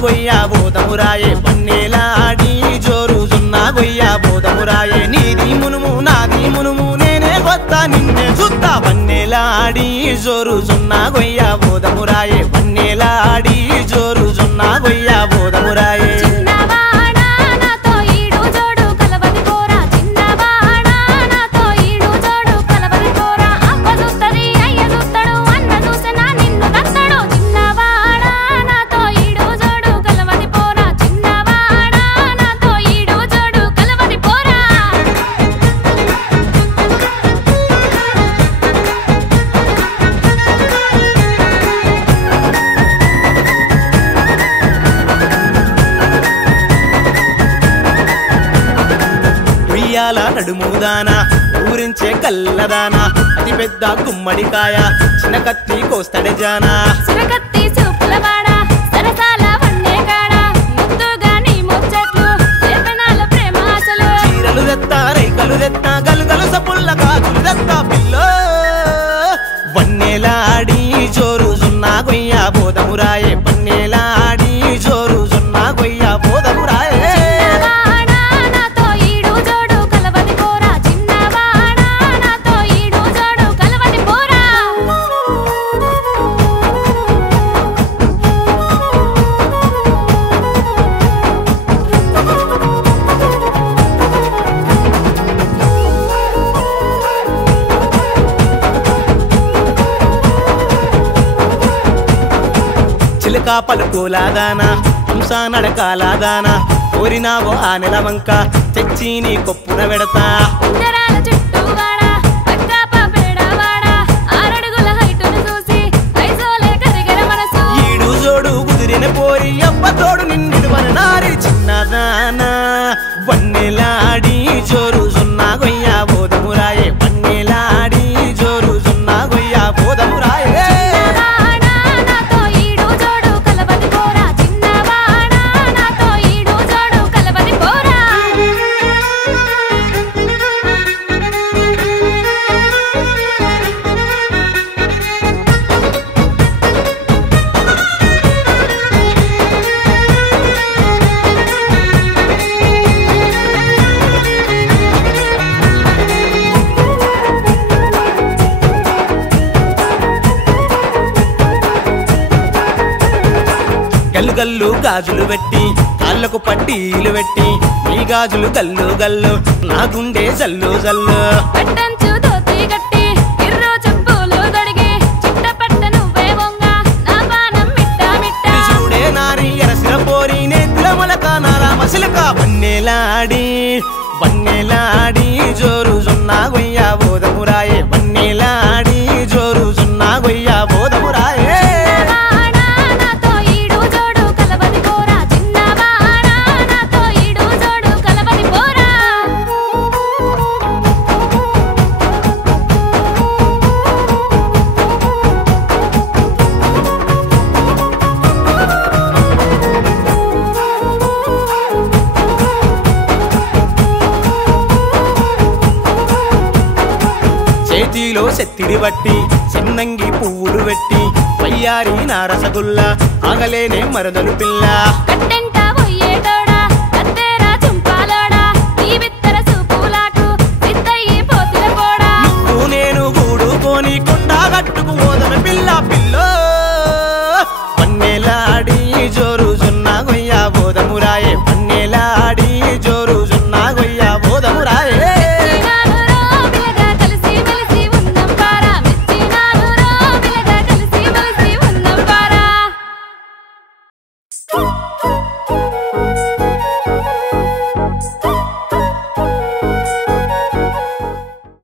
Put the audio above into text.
గొయ్యా బోధమురాయే పన్నేలాడి జోరుజున్నా గొయ్యా బోధమురాయే నీది మునుము నాది మునుము నేనే కొత్త నిన్నే చూస్తా పన్నేలాడి జోరుజున్నా గొయ్యా బోధమురాయే పన్నేలాడి జోరుజున్నా గొయ్యా బోధమురాయే నడుముదానా ఊరించే కల్లదానా అతి పెద్ద గుమ్మడికాయ చిన్న కత్తి కోస్తడే జానా చిరకత్తి సూపులవాడా సరసాల వన్నే కాడా ముద్దుగాని ముచ్చట్లు చేతనాల ప్రేమ ఆశలు చీరలు దెత్తా రైకలు దెత్తా గలుగలు సపుల్ల గాజులు దెత్తా పిల్లో వన్నేలాడి జోరుజున్నా గొయ్యా బోధమురాయే పన్నేలాడి జోరుజున్నా గొయ్యా బోధమురాయే చిలక పలుకోలాదానా హంస నడకాలాదానా కోరినావో ఆ నెలవంక తెచ్చి నీ కొప్పున వెడతా ఈడు జోడు కుదిరిన పోరి అబ్బ తోడు నిండు నారి చిన్నదానా వన్నెలాడి జోరుజున్నా గొయ్యా బోధమురాయే వన్నెలాడి జోరుజున్నా గొయ్యా బోధమురాయే గల్లు గల్లు గాజులు పెట్టి కాళ్ళకు పట్టీలు పెట్టి నీ గాజులు గల్లు గల్లు నా గుండె జల్లు జల్లు చూడే నారి ఎరసిన పోరి నేత్తుల మొలక నారామశిలక వన్నెలాడి వన్నెలాడి జోరుజున్నా గొయ్యా బోధమురాయే వన్నెలాడి జోరుజున్నా గొయ్యా బోధమురాయే చేతిలో సెత్తిడి బట్టి చిన్నంగి పువ్వులు పెట్టి వయ్యారి నా రసగుల్లా ఆగలేనే మరదలు పిల్ల